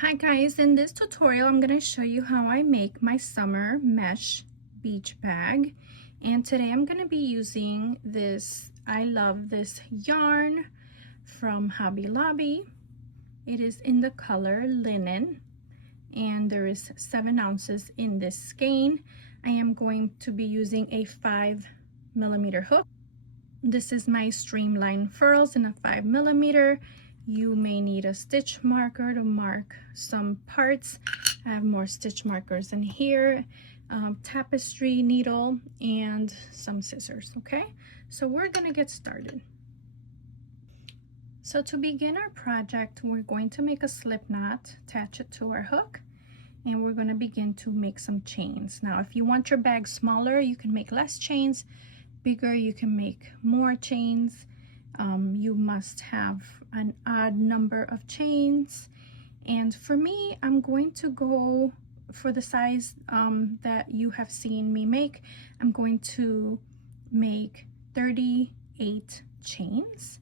Hi guys, in this tutorial I'm going to show you how I make my summer mesh beach bag, and today I'm going to be using this. I love this yarn from Hobby Lobby. It is in the color linen and there is 7 ounces in this skein. I am going to be using a 5mm hook. This is my streamline furls in a 5mm. You may need a stitch marker to mark some parts. I have more stitch markers in here, tapestry needle, and some scissors. Okay, so we're gonna get started. So to begin our project, we're going to make a slip knot, attach it to our hook, and we're going to begin to make some chains. Now if you want your bag smaller, you can make less chains. Bigger, you can make more chains. You must have an odd number of chains, and for me, I'm going to go for the size that you have seen me make. I'm going to make 38 chains,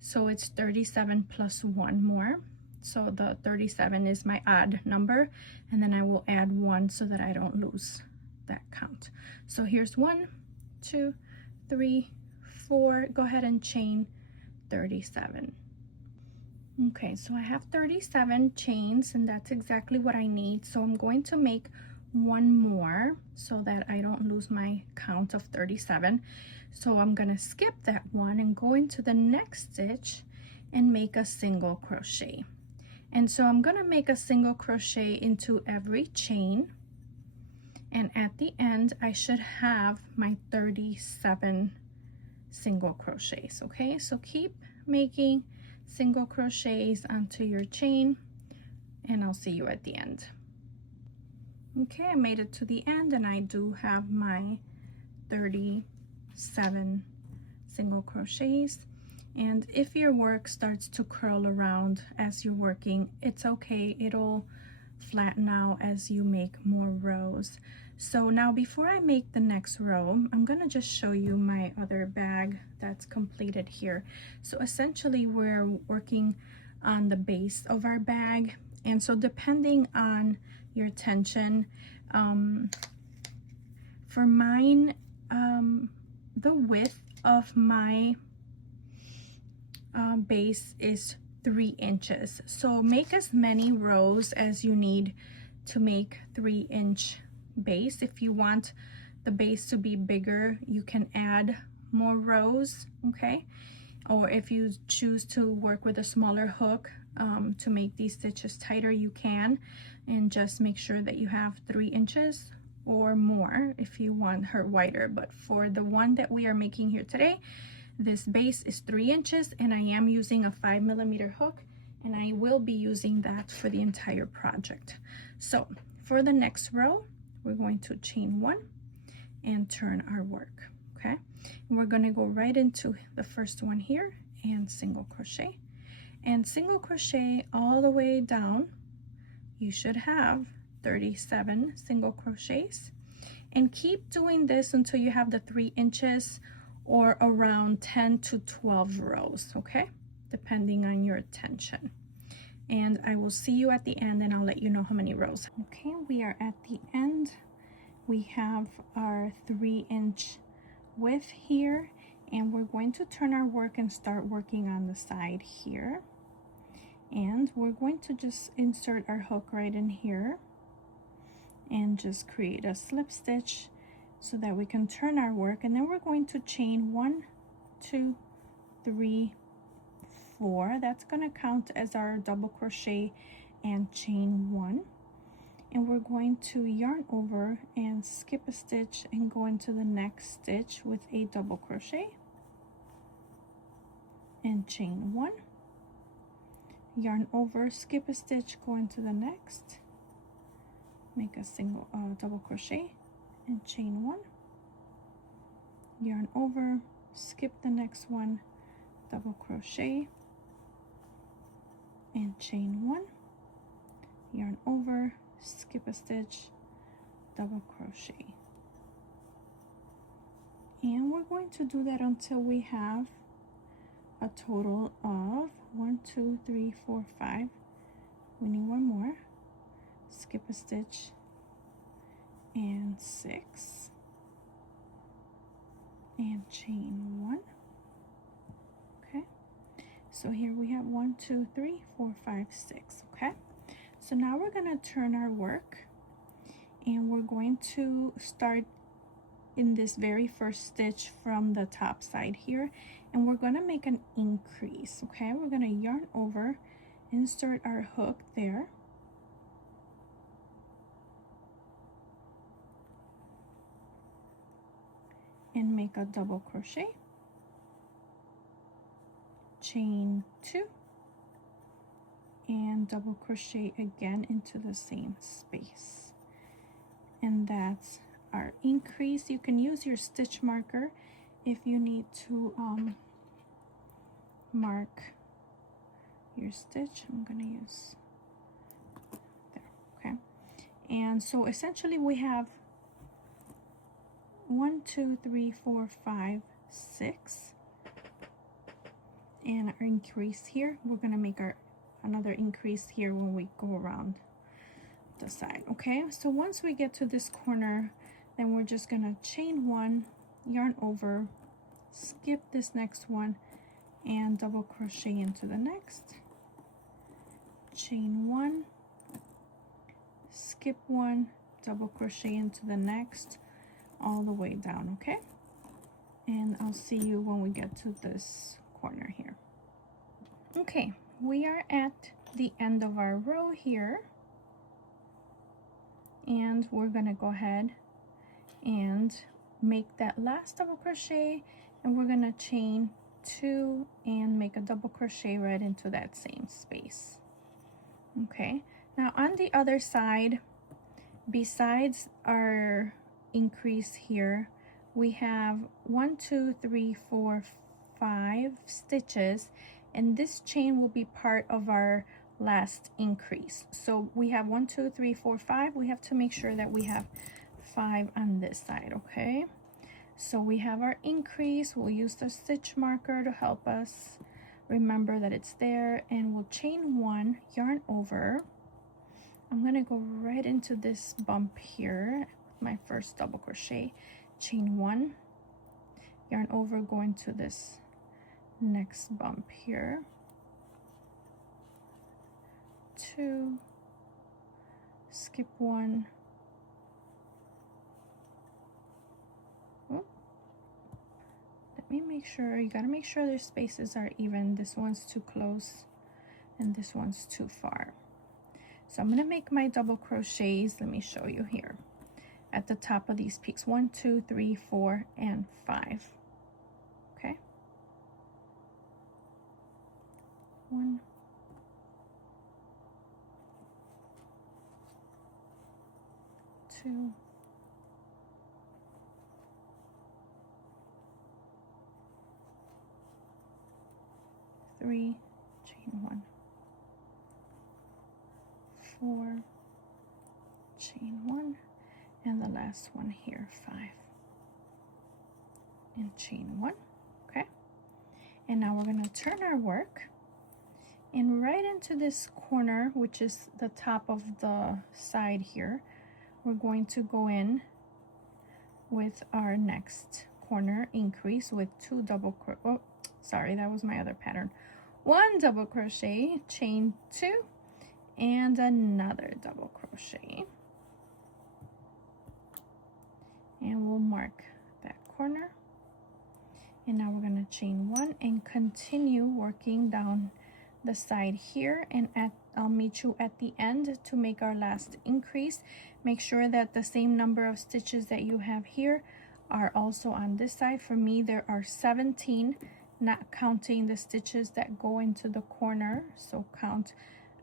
so it's 37 plus 1 more. So the 37 is my odd number, and then I will add 1 so that I don't lose that count. So here's 1, 2, 3, 4. Go ahead and chain 37. Okay, so I have 37 chains, and that's exactly what I need. So I'm going to make 1 more so that I don't lose my count of 37. So I'm gonna skip that one and go into the next stitch and make a single crochet. And so I'm gonna make a single crochet into every chain, and at the end I should have my 37 single crochets. Okay, so keep making single crochets onto your chain, and I'll see you at the end. Okay, I made it to the end, and I do have my 37 single crochets. And if your work starts to curl around as you're working, it's okay, it'll flatten out as you make more rows. So now before I make the next row, I'm gonna just show you my other bag that's completed here. So essentially we're working on the base of our bag, and so depending on your tension, for mine, the width of my base is 3 inches. So make as many rows as you need to make 3-inch base. If you want the base to be bigger, you can add more rows, okay? Or if you choose to work with a smaller hook to make these stitches tighter, you can, and just make sure that you have 3 inches or more if you want her wider. But for the one that we are making here today, this base is 3 inches, and I am using a 5mm hook, and I will be using that for the entire project. So for the next row, we're going to chain 1 and turn our work. Okay, and we're going to go right into the first one here and single crochet, and single crochet all the way down. You should have 37 single crochets, and keep doing this until you have the 3 inches or around 10 to 12 rows, okay, depending on your tension. And I will see you at the end, and I'll let you know how many rows. Okay, we are at the end. We have our 3-inch width here, and we're going to turn our work and start working on the side here. And we're going to just insert our hook right in here and just create a slip stitch so that we can turn our work, and then we're going to chain 1, 2, 3, 4. That's going to count as our double crochet, and chain 1, and we're going to yarn over and skip a stitch and go into the next stitch with a double crochet and chain 1, yarn over, skip a stitch, go into the next, make a single double crochet and chain 1, yarn over, skip the next one, double crochet and chain 1, yarn over, skip a stitch, double crochet. And we're going to do that until we have a total of 1, 2, 3, 4, 5 we need one more, skip a stitch, and 6, and chain 1. Okay, so here we have 1, 2, 3, 4, 5, 6. Okay, so now we're going to turn our work, and we're going to start in this very first stitch from the top side here, and we're going to make an increase. Okay, we're going to yarn over, insert our hook there, and make a double crochet, chain 2, and double crochet again into the same space. And that's our increase. You can use your stitch marker if you need to mark your stitch. I'm gonna use there. Okay, and so essentially we have 1, 2, 3, 4, 5, 6, and our increase here. We're gonna make our another increase here when we go around the side. Okay, so once we get to this corner, then we're just gonna chain 1, yarn over, skip this next one, and double crochet into the next, chain 1, skip 1, double crochet into the next, all the way down. Okay, and I'll see you when we get to this corner here. Okay, we are at the end of our row here, and we're gonna go ahead and make that last double crochet, and we're gonna chain 2 and make a double crochet right into that same space. Okay, now on the other side, besides our increase here, we have 1, 2, 3, 4, 5 stitches, and this chain will be part of our last increase. So we have 1, 2, 3, 4, 5. We have to make sure that we have 5 on this side. Okay, so we have our increase. We'll use the stitch marker to help us remember that it's there, and we'll chain 1, yarn over. I'm gonna go right into this bump here, my first double crochet, chain 1, yarn over, go into this next bump here, 2, skip 1, oh, let me make sure, you gotta make sure their spaces are even. This one's too close and this one's too far. So I'm gonna make my double crochets. Let me show you here at the top of these peaks, 1, 2, 3, 4, and 5. Okay, 1, 2, 3, chain 1, 4, chain 1, and the last one here, 5, and chain 1. Okay, and now we're going to turn our work, and right into this corner, which is the top of the side here, we're going to go in with our next corner increase with 2 double crochet. Oh, sorry, that was my other pattern. 1 double crochet, chain 2, and another double crochet, and we'll mark that corner. And now we're going to chain 1 and continue working down the side here, and I'll meet you at the end to make our last increase. Make sure that the same number of stitches that you have here are also on this side. For me, there are 17, not counting the stitches that go into the corner, so count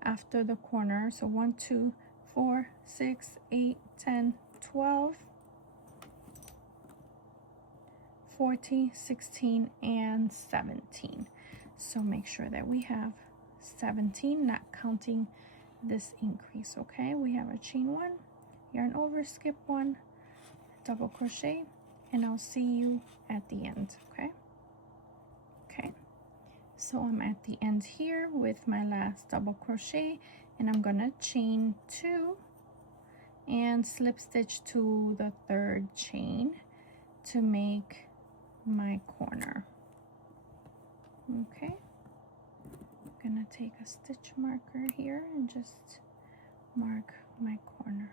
after the corner. So 1, 2, 4, 6, 8, 10, 12, 14, 16, and 17. So make sure that we have 17, not counting this increase. Okay, we have a chain 1, yarn over, skip 1, double crochet, and I'll see you at the end. Okay, So I'm at the end here with my last double crochet, and I'm gonna chain 2 and slip stitch to the 3rd chain to make my corner. Okay, I'm gonna take a stitch marker here and just mark my corners.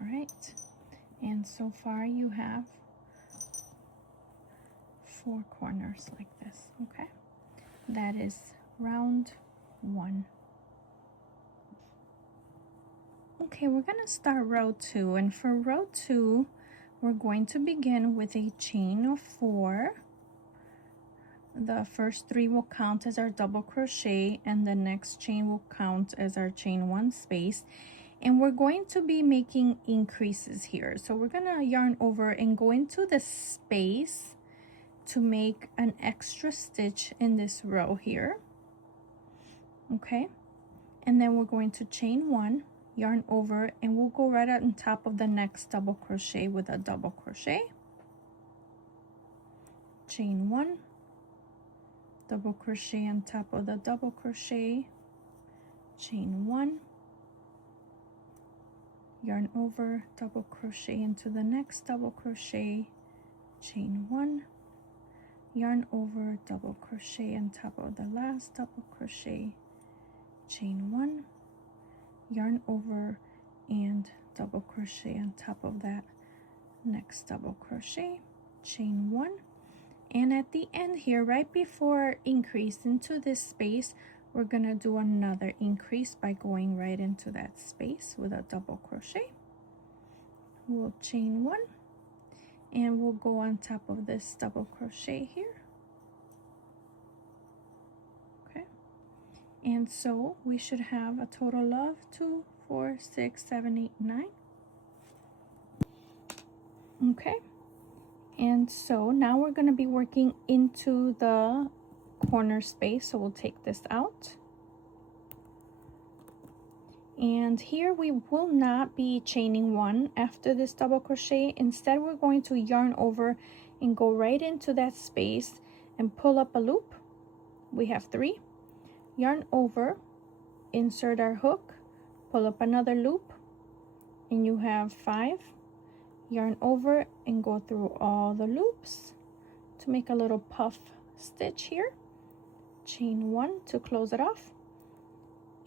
All right, and so far you have 4 corners like this. Okay, that is round 1. Okay, we're gonna start row 2, and for row 2 we're going to begin with a chain of 4. The first 3 will count as our double crochet, and the next chain will count as our chain 1 space, and we're going to be making increases here. So we're gonna yarn over and go into the space to make an extra stitch in this row here. Okay, and then we're going to chain 1, yarn over, and we'll go right on top of the next double crochet with a double crochet, chain 1, double crochet on top of the double crochet, chain 1, yarn over, double crochet into the next double crochet, chain 1, yarn over, double crochet on top of the last double crochet, chain 1, yarn over, and double crochet on top of that next double crochet, chain 1, and at the end here, right before increase into this space, we're gonna do another increase by going right into that space with a double crochet. We'll chain 1, and we'll go on top of this double crochet here. Okay, and so we should have a total of 2, 4, 6, 7, 8, 9. Okay, and so now we're going to be working into the corner space, so we'll take this out. And here we will not be chaining 1 after this double crochet. Instead, we're going to yarn over and go right into that space and pull up a loop. We have 3, yarn over, insert our hook, pull up another loop, and you have 5, yarn over and go through all the loops to make a little puff stitch here, chain 1 to close it off,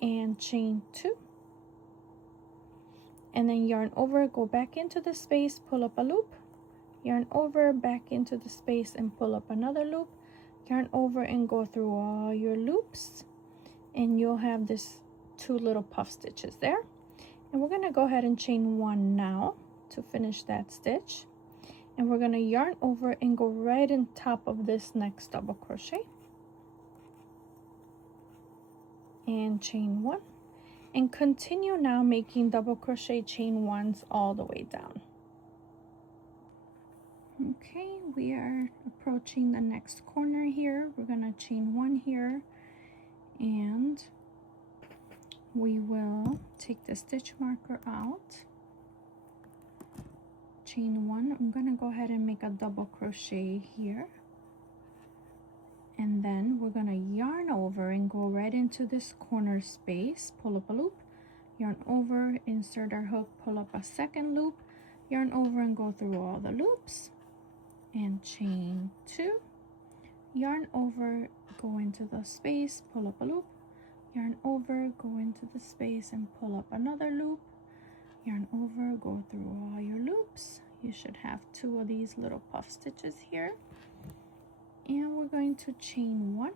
and chain 2, and then yarn over, go back into the space, pull up a loop, yarn over, back into the space and pull up another loop, yarn over and go through all your loops, and you'll have this 2 little puff stitches there. And we're going to go ahead and chain 1 now to finish that stitch, and we're going to yarn over and go right on top of this next double crochet and chain 1, and continue now making double crochet chain 1s all the way down. Okay, we are approaching the next corner here. We're going to chain 1 here, and we will take the stitch marker out, chain 1. I'm going to go ahead and make a double crochet here, and then we're going to yarn over and go right into this corner space, pull up a loop, yarn over, insert our hook, pull up a second loop, yarn over and go through all the loops, and chain 2, yarn over, go into the space, pull up a loop, yarn over, go into the space and pull up another loop, yarn over, go through all your loops. You should have 2 of these little puff stitches here, and we're going to chain 1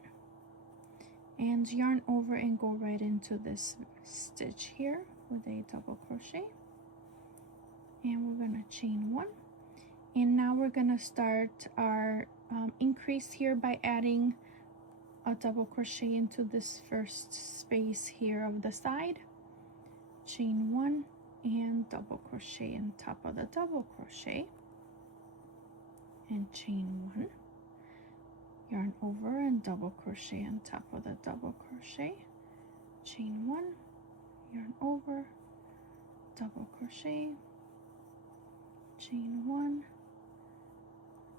and yarn over and go right into this stitch here with a double crochet, and we're going to chain 1, and now we're going to start our increase here by adding a double crochet into this first space here of the side, chain 1 and double crochet on top of the double crochet, and chain 1, yarn over and double crochet on top of the double crochet, chain 1, yarn over, double crochet, chain 1,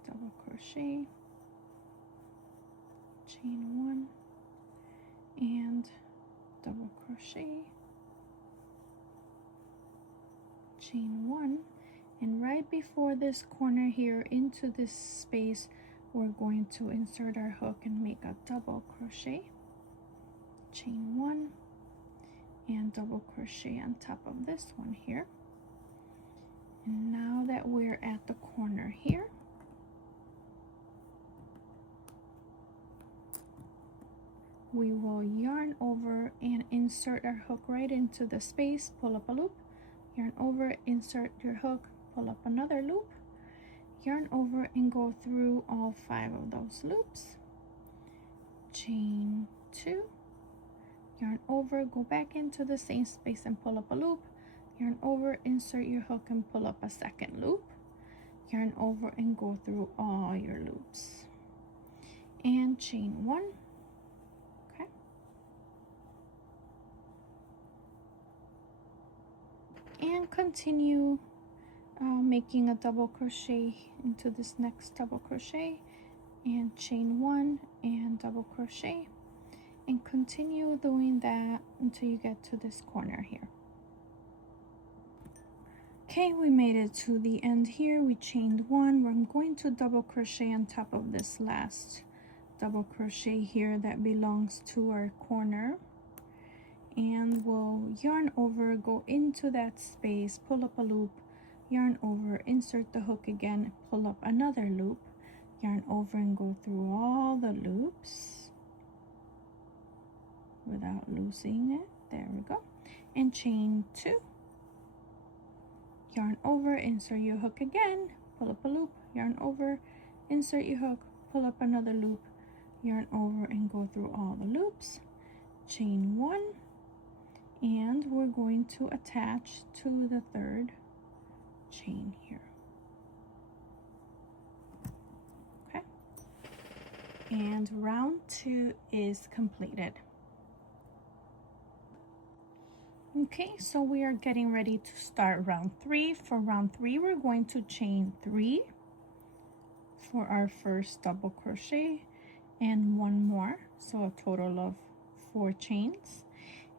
double crochet, chain 1, and double crochet, chain 1, and right before this corner here into this space we're going to insert our hook and make a double crochet, chain 1, and double crochet on top of this one here. And now that we're at the corner here, we will yarn over and insert our hook right into the space, pull up a loop, yarn over, insert your hook, pull up another loop, yarn over and go through all 5 of those loops, chain 2, yarn over, go back into the same space and pull up a loop, yarn over, insert your hook and pull up a second loop, yarn over and go through all your loops, and chain 1. Okay, and continue making a double crochet into this next double crochet, and chain 1 and double crochet, and continue doing that until you get to this corner here. Okay, we made it to the end here. We chained 1. We're going to double crochet on top of this last double crochet here that belongs to our corner, and we'll yarn over, go into that space, pull up a loop, yarn over, insert the hook again, pull up another loop, yarn over and go through all the loops without losing it. There we go. And chain 2, yarn over, insert your hook again, pull up a loop, yarn over, insert your hook, pull up another loop, yarn over and go through all the loops, chain 1, and we're going to attach to the 3rd chain here. Okay, and round 2 is completed. Okay, so we are getting ready to start round 3. For round 3 we're going to chain 3 for our first double crochet and 1 more, so a total of 4 chains,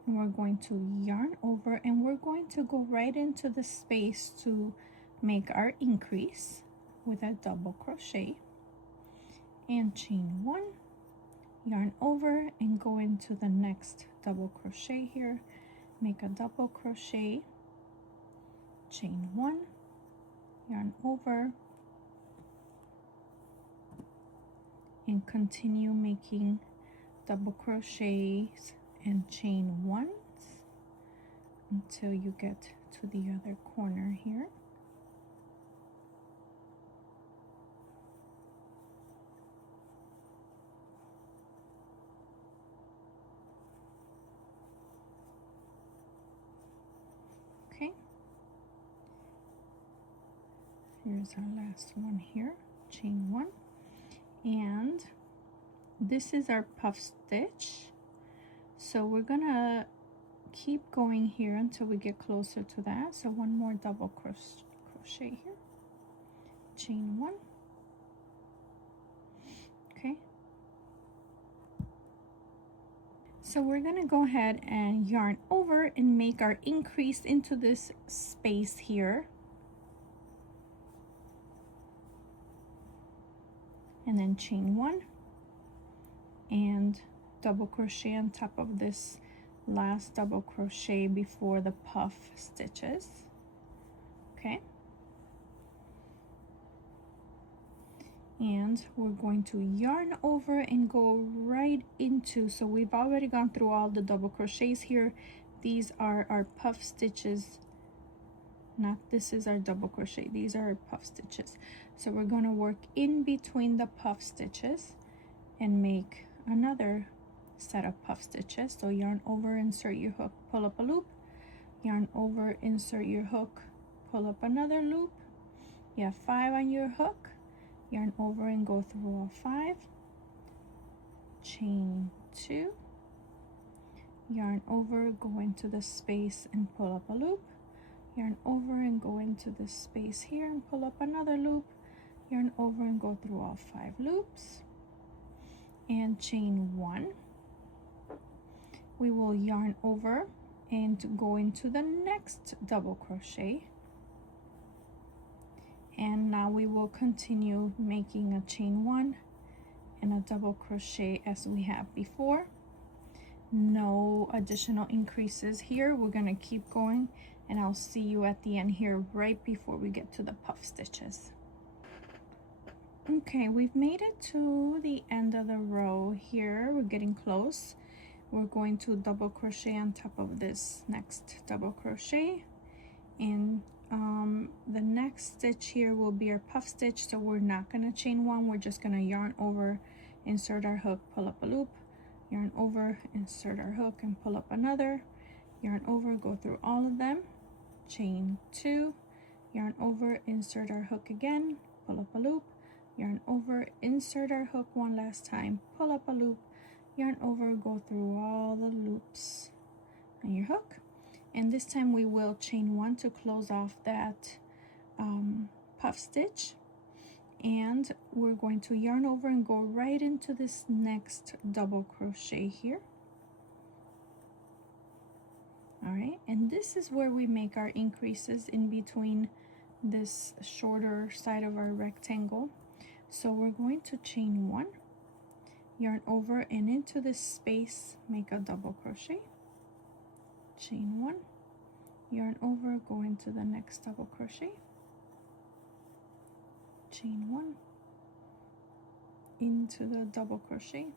and we're going to yarn over and we're going to go right into the space to make our increase with a double crochet, and chain 1, yarn over and go into the next double crochet here, make a double crochet, chain 1, yarn over, and continue making double crochets and chain 1s until you get to the other corner here. Okay, here's our last one here, chain 1, and this is our puff stitch, so we're gonna keep going here until we get closer to that. So 1 more double crochet here, chain 1. Okay, so we're gonna go ahead and yarn over and make our increase into this space here, and then chain 1 and double crochet on top of this last double crochet before the puff stitches. Okay, and we're going to yarn over and go right into, so we've already gone through all the double crochets here. These are our puff stitches, not this is our double crochet, these are our puff stitches. So we're going to work in between the puff stitches and make another set of puff stitches. So yarn over, insert your hook, pull up a loop, yarn over, insert your hook, pull up another loop, you have 5 on your hook, yarn over and go through all 5, chain 2, yarn over, go into the space and pull up a loop, yarn over and go into this space here and pull up another loop, yarn over and go through all 5 loops and chain 1. We will yarn over and go into the next double crochet, and now we will continue making a chain 1 and a double crochet as we have before. No additional increases here. We're gonna keep going, and I'll see you at the end here right before we get to the puff stitches. Okay, we've made it to the end of the row here. We're getting close. We're going to double crochet on top of this next double crochet, and the next stitch here will be our puff stitch. So we're not going to chain 1, we're just going to yarn over, insert our hook, pull up a loop, yarn over, insert our hook and pull up another, yarn over, go through all of them, chain 2, yarn over, insert our hook again, pull up a loop, yarn over, insert our hook one last time, pull up a loop, yarn over, go through all the loops on your hook, and this time we will chain 1 to close off that puff stitch, and we're going to yarn over and go right into this next double crochet here. All right, and this is where we make our increases in between this shorter side of our rectangle. So we're going to chain 1, yarn over and into this space, make a double crochet, chain 1, yarn over, go into the next double crochet, chain 1, into the double crochet,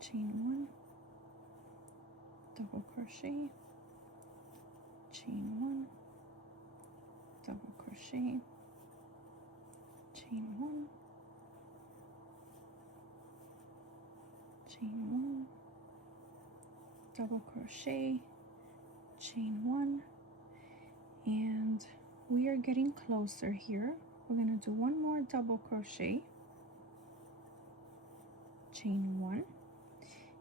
chain 1, double crochet, chain 1, double crochet, chain 1, chain 1, double crochet, chain 1, and we are getting closer here. We're going to do one more double crochet, chain 1,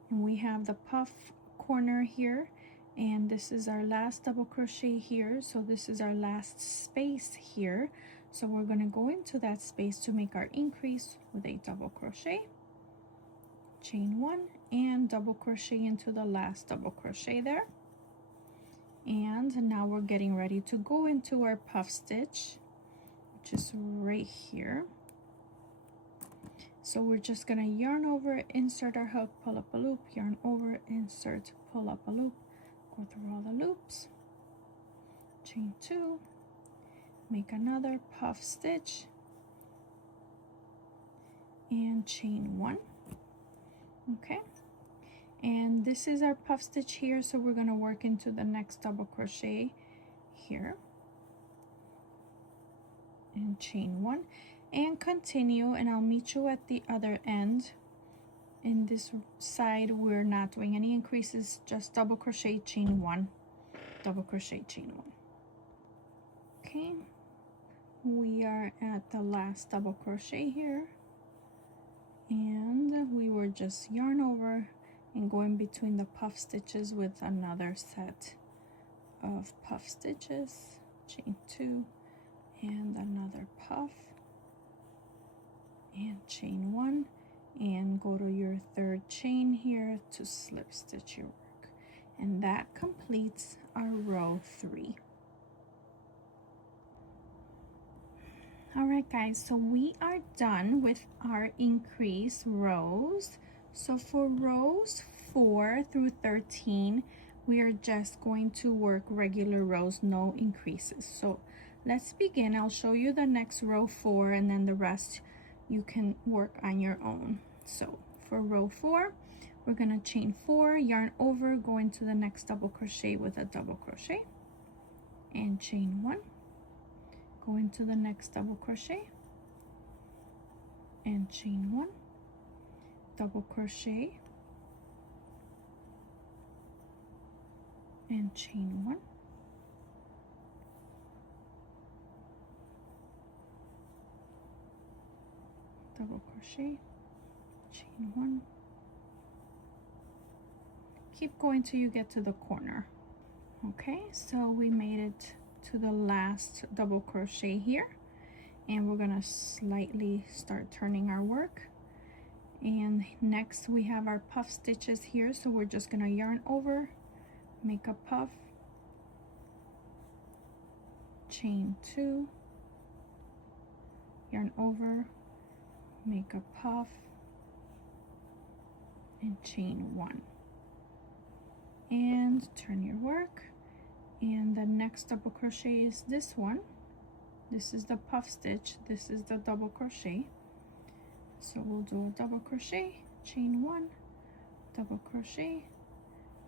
and we have the puff corner here, and this is our last double crochet here, so this is our last space here. So we're going to go into that space to make our increase with a double crochet, chain 1, and double crochet into the last double crochet there. And now we're getting ready to go into our puff stitch, which is right here. So we're just going to yarn over, insert our hook, pull up a loop, yarn over, insert, pull up a loop, go through all the loops, chain 2, make another puff stitch, and chain 1. Okay, and this is our puff stitch here, so we're going to work into the next double crochet here and chain 1 and continue, and I'll meet you at the other end. In this side we're not doing any increases, just double crochet, chain 1, double crochet, chain 1. Okay, we are at the last double crochet here, and we were just yarn over and going between the puff stitches with another set of puff stitches, chain 2 and another puff and chain 1, and go to your third chain here to slip stitch your work, and that completes our row 3. All right guys, so we are done with our increase rows. So for rows 4 through 13, we are just going to work regular rows, no increases. So let's begin. I'll show you the next row 4, and then the rest you can work on your own. So for row 4, we're gonna chain 4, yarn over, go into the next double crochet with a double crochet, and chain 1, go into the next double crochet, and chain 1, double crochet, and chain 1, double crochet, chain 1, keep going till you get to the corner. Okay, so we made it to the last double crochet here, and we're gonna slightly start turning our work. And next we have our puff stitches here, so we're just gonna yarn over, make a puff, chain 2, yarn over, make a puff, and chain 1, and turn your work. And the next double crochet is this one. This is the puff stitch, this is the double crochet. So we'll do a double crochet, chain 1, double crochet,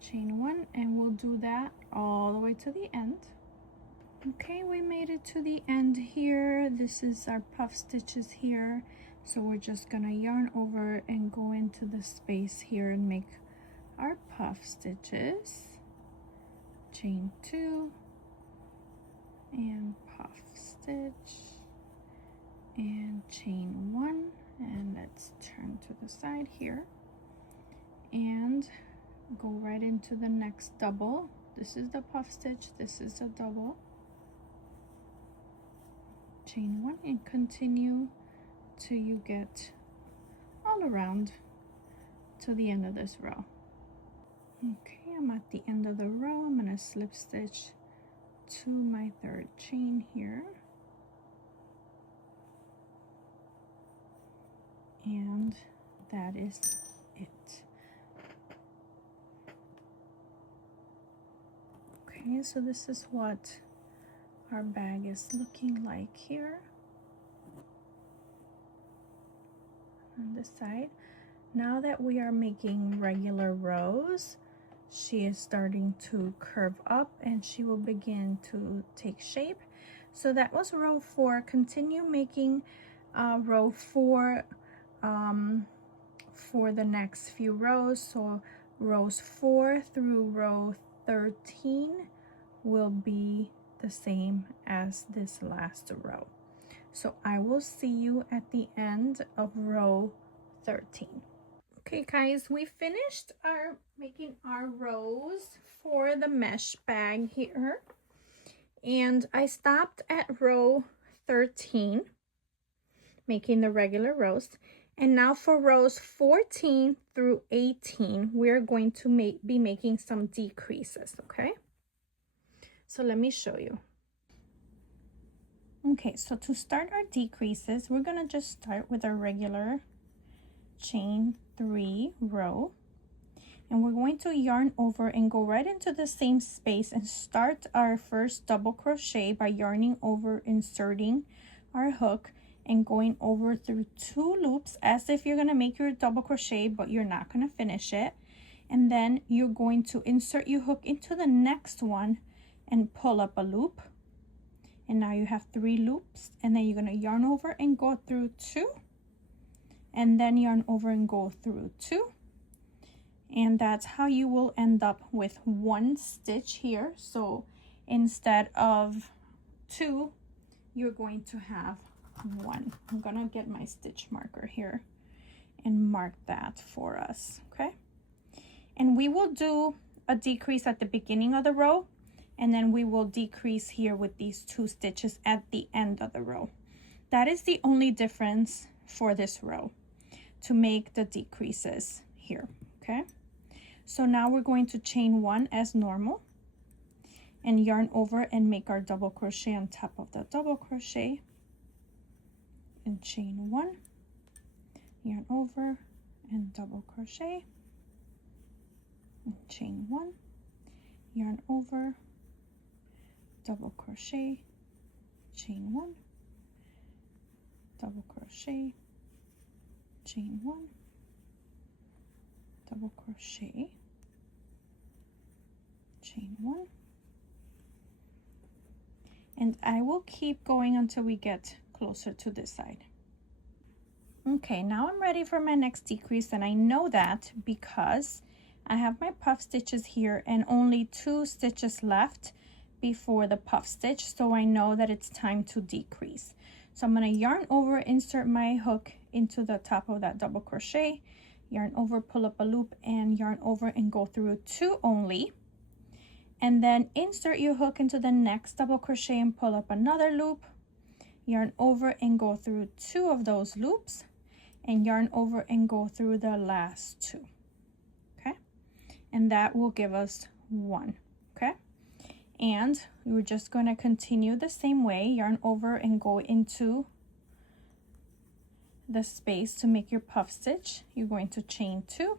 chain 1, and we'll do that all the way to the end. Okay, we made it to the end here. This is our puff stitches here. So we're just gonna yarn over and go into the space here and make our puff stitches. Chain 2 and puff stitch and chain 1, and let's turn to the side here and go right into the next double. This is the puff stitch, this is the double, chain 1, and continue till you get all around to the end of this row. Okay, I'm at the end of the row. I'm gonna slip stitch to my 3rd chain here, and that is it. Okay, so this is what our bag is looking like here on this side. Now that we are making regular rows, she is starting to curve up and she will begin to take shape. So that was row 4. Continue making row 4 for the next few rows. So rows 4 through row 13 will be the same as this last row. So I will see you at the end of row 13. Okay guys, we finished making our rows for the mesh bag here, and I stopped at row 13 making the regular rows, and now for rows 14 through 18 we're going to be making some decreases. Okay, so let me show you. Okay, so to start our decreases, we're gonna just start with our regular chain 3 row, and we're going to yarn over and go right into the same space and start our first double crochet by yarning over, inserting our hook and going over through 2 loops as if you're going to make your double crochet, but you're not going to finish it. And then you're going to insert your hook into the next one and pull up a loop, and now you have 3 loops, and then you're going to yarn over and go through 2, and then yarn over and go through 2, and that's how you will end up with 1 stitch here. So instead of 2, you're going to have 1. I'm gonna get my stitch marker here and mark that for us. Okay, and we will do a decrease at the beginning of the row, and then we will decrease here with these 2 stitches at the end of the row. That is the only difference for this row, to make the decreases here. Okay, so now we're going to chain 1 as normal and yarn over and make our double crochet on top of the double crochet, and chain 1, yarn over and double crochet, and chain 1, yarn over, double crochet, chain 1, double crochet, chain 1, double crochet, chain 1, and I will keep going until we get closer to this side. Okay, now I'm ready for my next decrease, and I know that because I have my puff stitches here and only 2 stitches left before the puff stitch, so I know that it's time to decrease. So I'm going to yarn over, insert my hook into the top of that double crochet, yarn over, pull up a loop, and yarn over and go through 2 only, and then insert your hook into the next double crochet and pull up another loop, yarn over and go through 2 of those loops, and yarn over and go through the last 2. Okay, and that will give us 1. Okay, and we're just going to continue the same way, yarn over and go into the space to make your puff stitch. You're going to chain 2,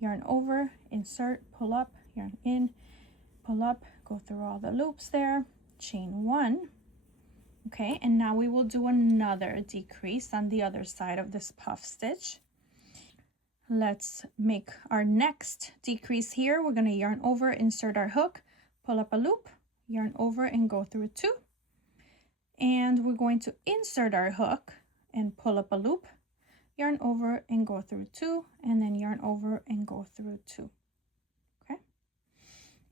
yarn over, insert, pull up, yarn in, pull up, go through all the loops there, chain 1. Okay, and now we will do another decrease on the other side of this puff stitch. Let's make our next decrease here. We're going to yarn over, insert our hook, pull up a loop, yarn over and go through 2, and we're going to insert our hook and pull up a loop, yarn over and go through 2, and then yarn over and go through 2. Okay,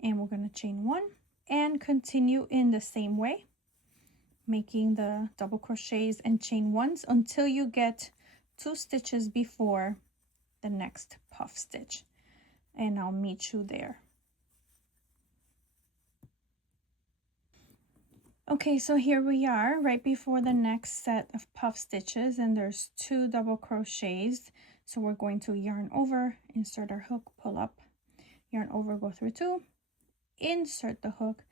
and we're going to chain 1 and continue in the same way, making the double crochets and chain 1s until you get 2 stitches before the next puff stitch, and I'll meet you there. Okay, so here we are right before the next set of puff stitches, and there's 2 double crochets. So we're going to yarn over, insert our hook, pull up, yarn over, go through 2, insert the hook,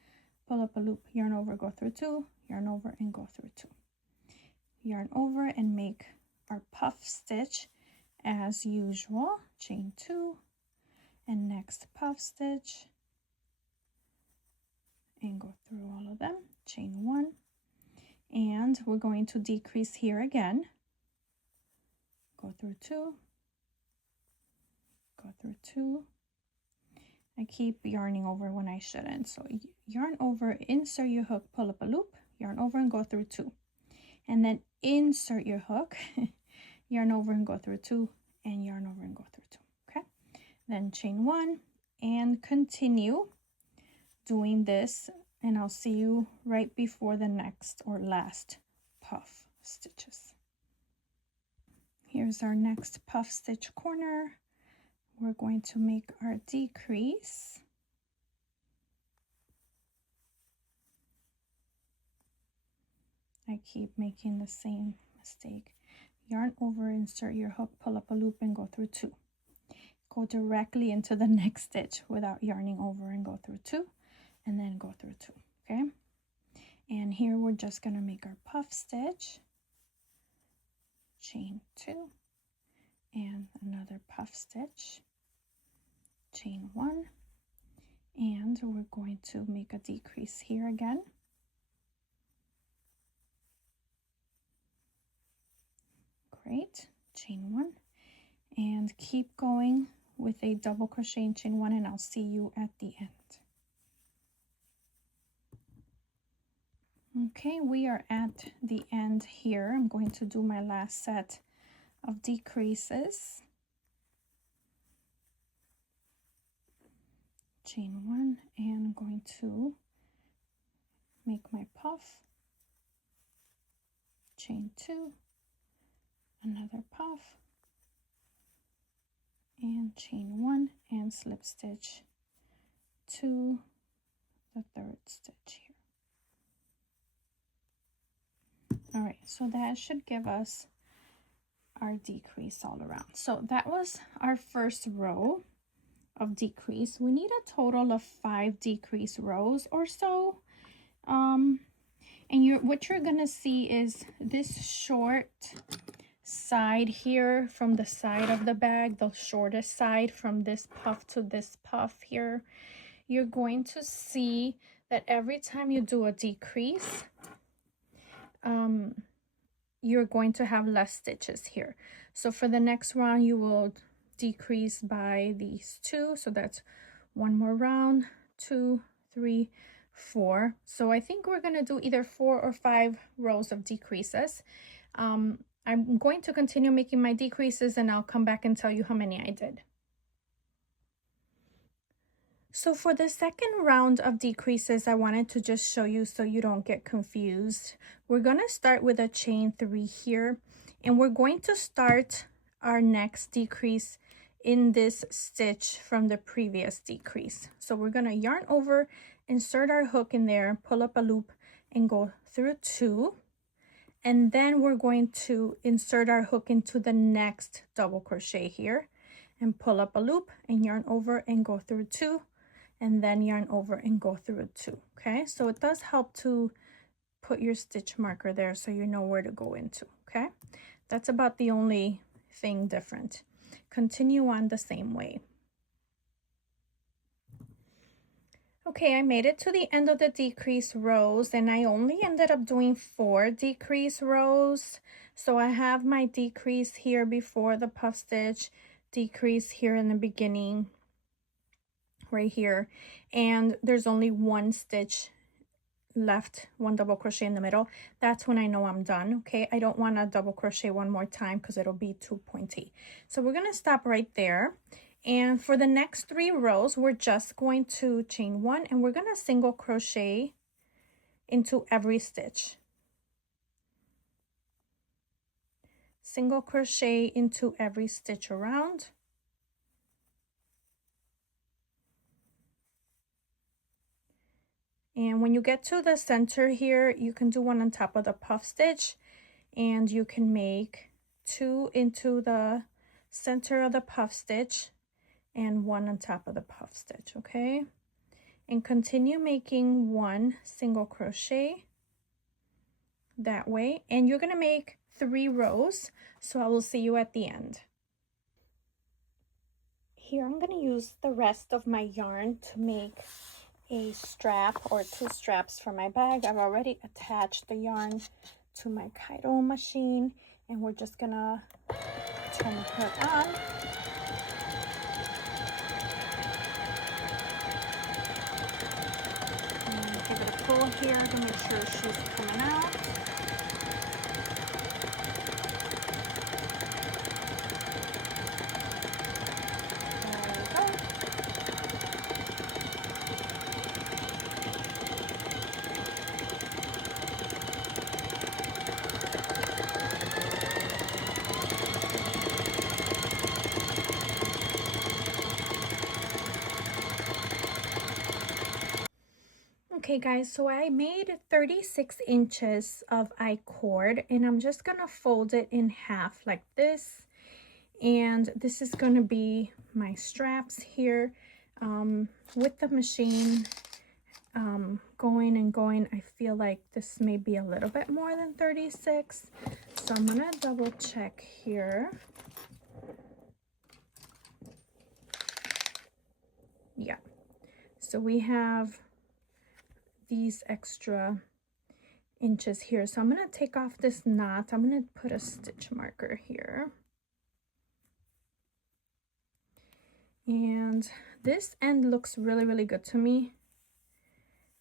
pull up a loop, yarn over, go through 2, yarn over and go through 2, yarn over and make our puff stitch as usual, chain 2, and next puff stitch, and go through all of them, chain 1, and we're going to decrease here again, go through 2, go through 2. I keep yarning over when I shouldn't, so yarn over, insert your hook, pull up a loop, yarn over and go through 2, and then insert your hook, yarn over and go through 2, and yarn over and go through 2. Okay, then chain 1 and continue doing this, and I'll see you right before the next or last puff stitches. Here's our next puff stitch corner. We're going to make our decrease. I keep making the same mistake. Yarn over, insert your hook, pull up a loop and go through 2. Go directly into the next stitch without yarning over and go through 2, and then go through 2. Okay, and here we're just going to make our puff stitch, chain 2, and another puff stitch, chain 1, and we're going to make a decrease here again. Great, chain 1, and keep going with a double crochet and chain 1, and I'll see you at the end. Okay, we are at the end here. I'm going to do my last set of decreases. Chain 1, and I'm going to make my puff, chain 2, another puff, and chain 1 and slip stitch to the 3rd stitch here. All right, so that should give us our decrease all around. So that was our first row of decrease. We need a total of 5 decrease rows or so. And what you're gonna see is this short side here from the side of the bag, the shortest side from this puff to this puff here. You're going to see that every time you do a decrease, you're going to have less stitches here. So for the next round, you will decrease by these 2. So that's 1 more round, 2, 3, 4. So I think we're going to do either 4 or 5 rows of decreases. I'm going to continue making my decreases, and I'll come back and tell you how many I did. So for the second round of decreases, I wanted to just show you so you don't get confused. We're going to start with a chain 3 here, and we're going to start our next decrease in this stitch from the previous decrease. So we're gonna yarn over, insert our hook in there, pull up a loop and go through 2. And then we're going to insert our hook into the next double crochet here and pull up a loop and yarn over and go through 2, and then yarn over and go through 2. Okay, so it does help to put your stitch marker there so you know where to go into. Okay, that's about the only thing different. Continue on the same way. Okay, I made it to the end of the decrease rows, and I only ended up doing 4 decrease rows. So I have my decrease here before the puff stitch, decrease here in the beginning, right here, and there's only 1 stitch left, 1 double crochet in the middle. That's when I know I'm done. Okay, I don't want to double crochet one more time because it'll be too pointy. So we're going to stop right there. And for the next 3 rows, we're just going to chain 1 and we're going to single crochet into every stitch. Single crochet into every stitch around. And when you get to the center here, you can do 1 on top of the puff stitch, and you can make 2 into the center of the puff stitch and 1 on top of the puff stitch. Okay, and continue making 1 single crochet that way, and you're going to make 3 rows. So I will see you at the end. Here I'm going to use the rest of my yarn to make a strap or 2 straps for my bag. I've already attached the yarn to my Kaido machine, and we're just gonna turn her on. And give it a pull here to make sure she's coming out. There we go. Okay guys, so I made 36 inches of I-cord, and I'm just gonna fold it in half like this, and this is gonna be my straps here. With the machine going and going, I feel like this may be a little bit more than 36, so I'm gonna double check here. Yeah, so we have these extra inches here, so I'm going to take off this knot. I'm going to put a stitch marker here, and this end looks really good to me,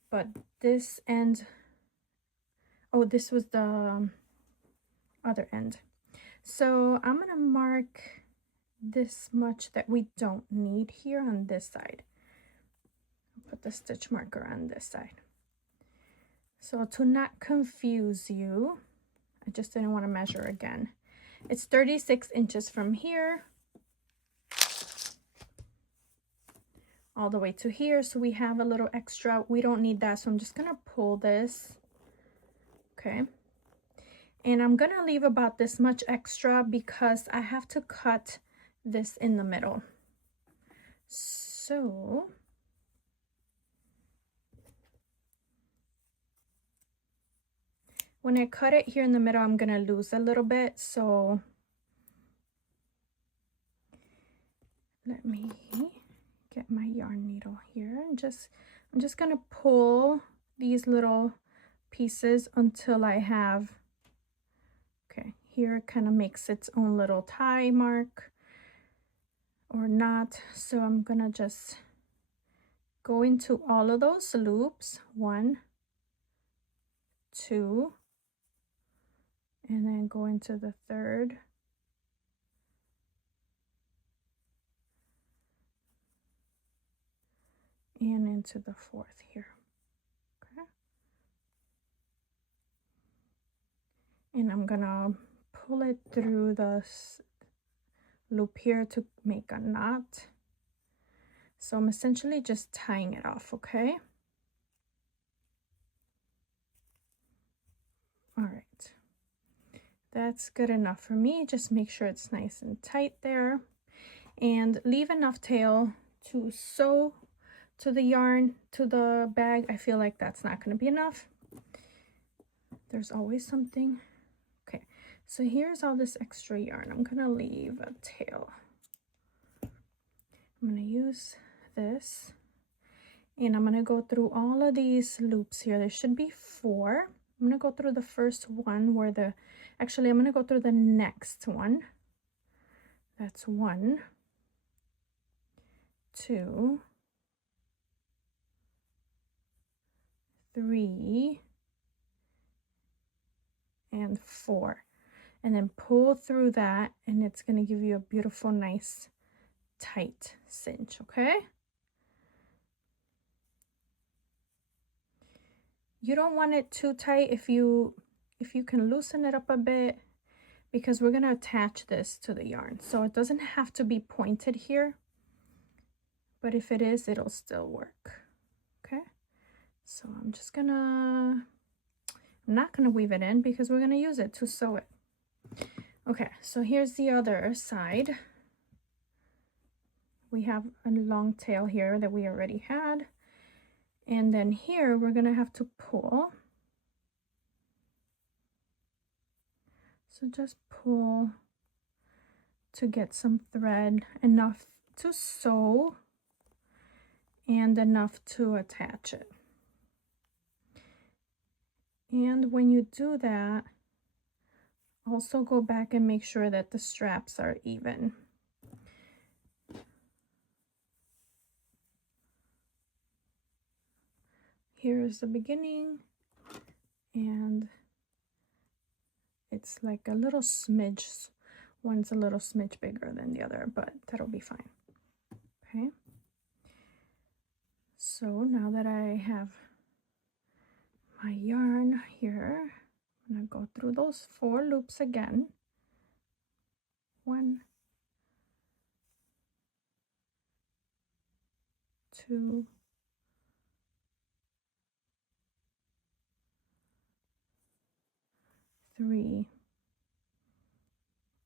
but this end, oh, this was the other end, so I'm going to mark this much that we don't need here on this side. I'll put the stitch marker on this side. So to not confuse you, I just didn't want to measure again. It's 36 inches from here all the way to here. So we have a little extra. We don't need that. So I'm just going to pull this. Okay. And I'm going to leave about this much extra because I have to cut this in the middle. So when I cut it here in the middle, I'm going to lose a little bit. So let me get my yarn needle here and I'm just going to pull these little pieces until I have, okay, here it kind of makes its own little tie mark or knot. So I'm going to just go into all of those loops, 1, 2, and then go into the 3rd, and into the 4th here. Okay, and I'm gonna pull it through the loop here to make a knot. So I'm essentially just tying it off, okay? All right, that's good enough for me. Just make sure it's nice and tight there, and leave enough tail to sew to the yarn, to the bag. I feel like that's not going to be enough. There's always something. Okay, so here's all this extra yarn. I'm going to leave a tail. I'm going to use this, and I'm going to go through all of these loops here. There should be 4. I'm going to go through the first one where the, actually I'm going to go through the next one. That's 1, 2, 3, and 4. And then pull through that, and it's going to give you a beautiful, nice, tight cinch, okay? You don't want it too tight. If you can loosen it up a bit, because we're going to attach this to the yarn. So it doesn't have to be pointed here, but if it is, it'll still work. Okay, so I'm not gonna weave it in because we're gonna use it to sew it. Okay, so here's the other side. We have a long tail here that we already had, and then here we're gonna have to pull. So just pull to get some thread, enough to sew and enough to attach it. And when you do that, also go back and make sure that the straps are even. Here's the beginning, and it's like a little smidge. One's a little smidge bigger than the other, but that'll be fine. Okay. So now that I have my yarn here, I'm gonna go through those 4 loops again. 1, 2, 3,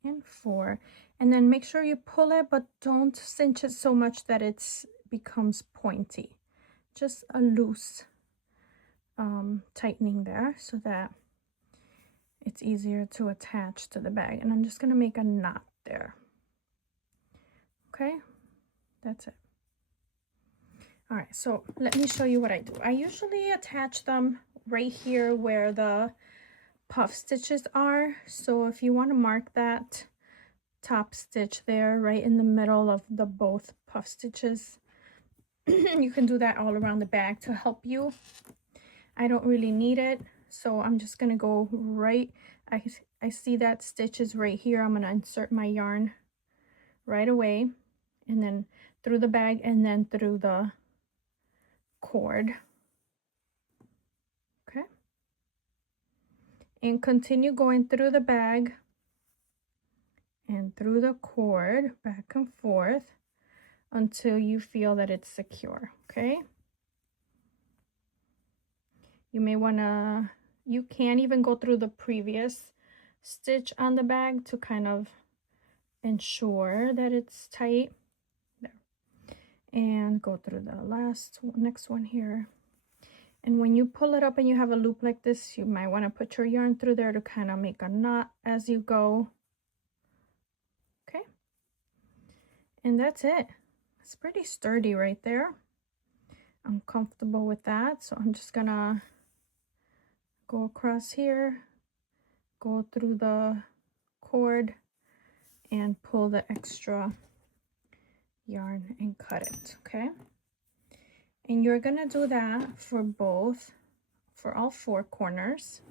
and 4. And then make sure you pull it, but don't cinch it so much that it becomes pointy. Just a loose tightening there so that it's easier to attach to the bag. And I'm just going to make a knot there. Okay, that's it. All right, so let me show you what I do. I usually attach them right here where the puff stitches are. So if you want to mark that top stitch there right in the middle of the both puff stitches, you can do that all around the bag to help you. I don't really need it, so I'm just gonna go right, I see that stitch is right here. I'm gonna insert my yarn right away, and then through the bag, and then through the cord. Okay, and continue going through the bag and through the cord, back and forth, until you feel that it's secure. Okay, you may want to, you can even go through the previous stitch on the bag to kind of ensure that it's tight. There, and go through the next one here. And when you pull it up and you have a loop like this, you might want to put your yarn through there to kind of make a knot as you go. Okay, and that's it. It's pretty sturdy right there. I'm comfortable with that, so I'm just gonna go across here, go through the cord, and pull the extra yarn and cut it. Okay, and you're gonna do that for all 4 corners.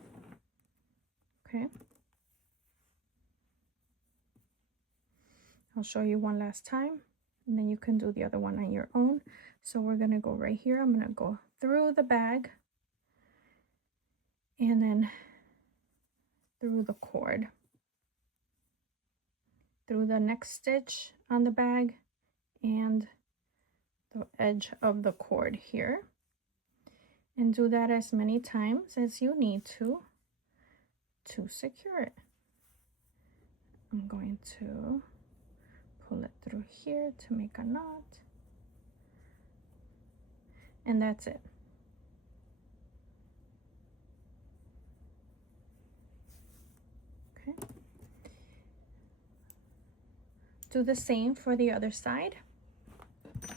Okay, I'll show you one last time, and then you can do the other one on your own. So we're gonna go right here. I'm gonna go through the bag and then through the cord, through the next stitch on the bag and the edge of the cord here, and do that as many times as you need to secure it. I'm going to pull it through here to make a knot, and that's it. Okay, do the same for the other side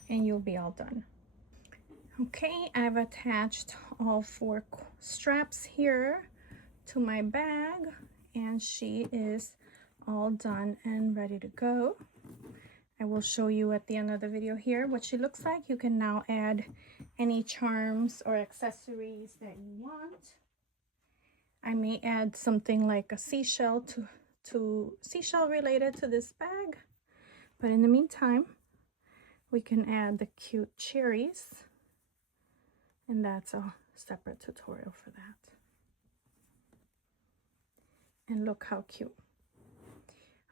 and you'll be all done. Okay, I've attached all 4 straps here to my bag, and she is all done and ready to go. I will show you at the end of the video here what she looks like. You can now add any charms or accessories that you want. I may add something like a seashell to seashell related to this bag, but in the meantime we can add the cute cherries, and that's a separate tutorial for that. And look how cute.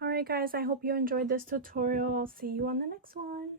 All right guys, I hope you enjoyed this tutorial. I'll see you on the next one.